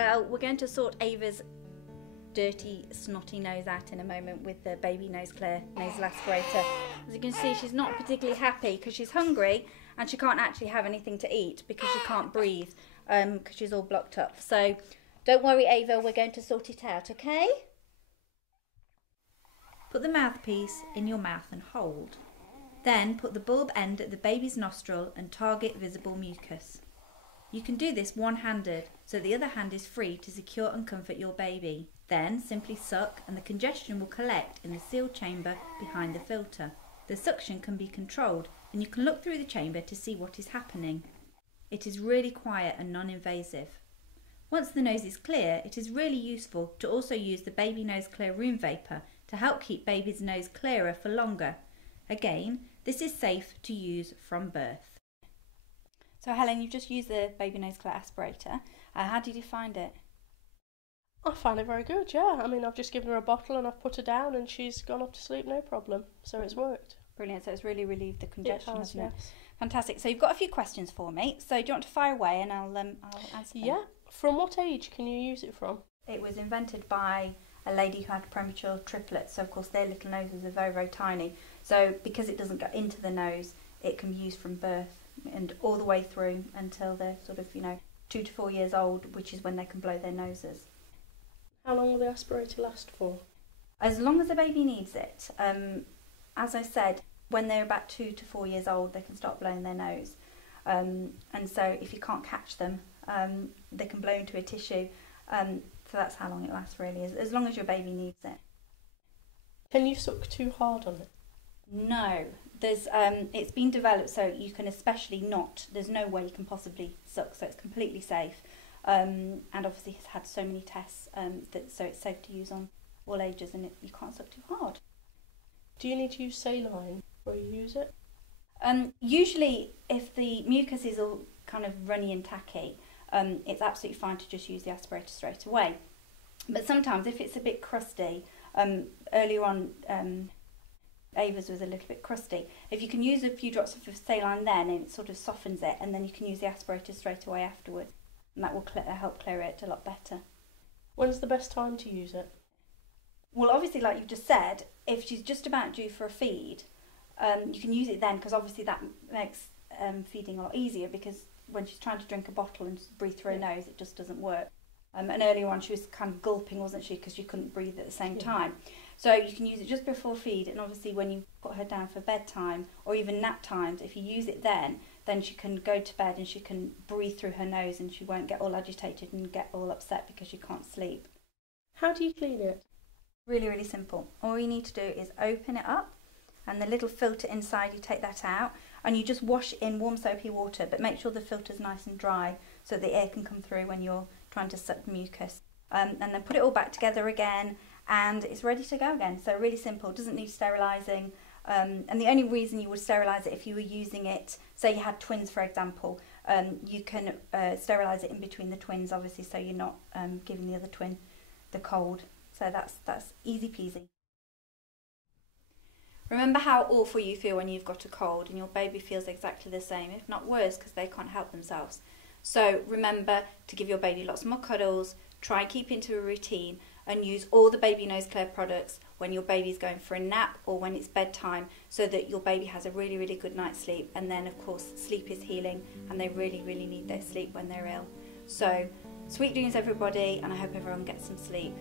Well, we're going to sort Ava's dirty, snotty nose out in a moment with the Baby Nose Clear nasal aspirator. As you can see, she's not particularly happy because she's hungry and she can't actually have anything to eat because she can't breathe because she's all blocked up. So don't worry, Ava, we're going to sort it out, okay? Put the mouthpiece in your mouth and hold. Then put the bulb end at the baby's nostril and target visible mucus. You can do this one-handed, so the other hand is free to secure and comfort your baby. Then simply suck and the congestion will collect in the sealed chamber behind the filter. The suction can be controlled and you can look through the chamber to see what is happening. It is really quiet and non-invasive. Once the nose is clear, it is really useful to also use the Baby Nose Clear room vapour to help keep baby's nose clearer for longer. Again, this is safe to use from birth. So Helen, you've just used the Baby Nose Clear aspirator. How did you find it? I found it very good, yeah. I mean, I've just given her a bottle and I've put her down and she's gone off to sleep, no problem. So it's worked. Brilliant, so it's really relieved the congestion, hasn't it? Yes. Fantastic. So you've got a few questions for me. So do you want to fire away and I'll answer them? Yeah. From what age can you use it from? It was invented by a lady who had premature triplets, so of course their little noses are very, very tiny. So because it doesn't go into the nose, it can be used from birth and all the way through until they're sort of, 2 to 4 years old, which is when they can blow their noses. How long will the aspirator last for? As long as the baby needs it. As I said, when they're about 2 to 4 years old, they can start blowing their nose. And so if you can't catch them, they can blow into a tissue. So that's how long it lasts really, as long as your baby needs it. Can you suck too hard on it? No. There's it's been developed so you can especially not, there's no way you can possibly suck, so it's completely safe. And obviously it's had so many tests so it's safe to use on all ages and you can't suck too hard. Do you need to use saline before you use it? Usually if the mucus is all kind of runny and tacky, it's absolutely fine to just use the aspirator straight away. But sometimes if it's a bit crusty, earlier on Ava's was a little bit crusty. If you can use a few drops of saline then, it sort of softens it, and then you can use the aspirator straight away afterwards, and that will help clear it a lot better. When's the best time to use it? Well, obviously, like you've just said, if she's just about due for a feed, you can use it then, because obviously that makes feeding a lot easier, because when she's trying to drink a bottle and breathe through her nose, it just doesn't work. And earlier on she was kind of gulping, wasn't she, because she couldn't breathe at the same time. So you can use it just before feed, and obviously when you put her down for bedtime or even nap times, if you use it then she can go to bed and she can breathe through her nose and she won't get all agitated and get all upset because she can't sleep. How do you clean it? Really, really simple. All you need to do is open it up, and the little filter inside, you take that out and you just wash it in warm soapy water, but make sure the filter's nice and dry so the air can come through when you're trying to suck mucus. And then put it all back together again and it's ready to go again. So really simple, doesn't need sterilising. And the only reason you would sterilise it if you were using it, say you had twins for example, you can sterilise it in between the twins obviously, so you're not giving the other twin the cold. So that's easy peasy. Remember how awful you feel when you've got a cold, and your baby feels exactly the same, if not worse, because they can't help themselves. So remember to give your baby lots more cuddles, try and keep into a routine, and use all the Baby Nose Clear products when your baby's going for a nap or when it's bedtime, so that your baby has a really, really good night's sleep. And then of course sleep is healing, and they really, really need their sleep when they're ill. So sweet dreams everybody, and I hope everyone gets some sleep.